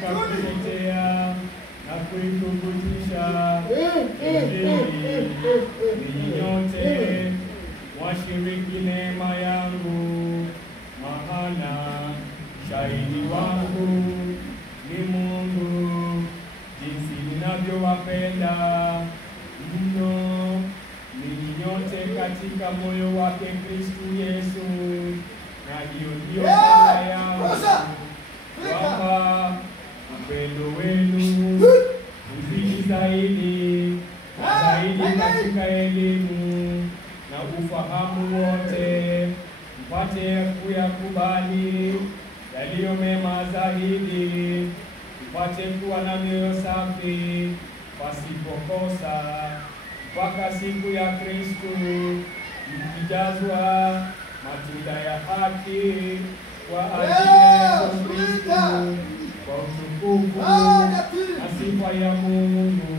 katika kutetea na kuithubutisha Injili. Ninyi nyote washiriki neema yangu, maana shahidi wangu ni Mungu, jinsi ninavyowapenda mno ninyi nyote katika moyo wake Kristo Yesu. Na hiyo ndiyo sala yangu, kwamba upendo wenu uzidi zaidi katika elimu na ufahamu wote, mpate kuyakubali yaliyo mema zaidi, mpate kuwa na mioyo safi pasipokosa, mpaka siku ya Kristo, mkijazwa matunda ya haki kwa ajili ya Kristo, kwa utukufu na sifa ya Mungu.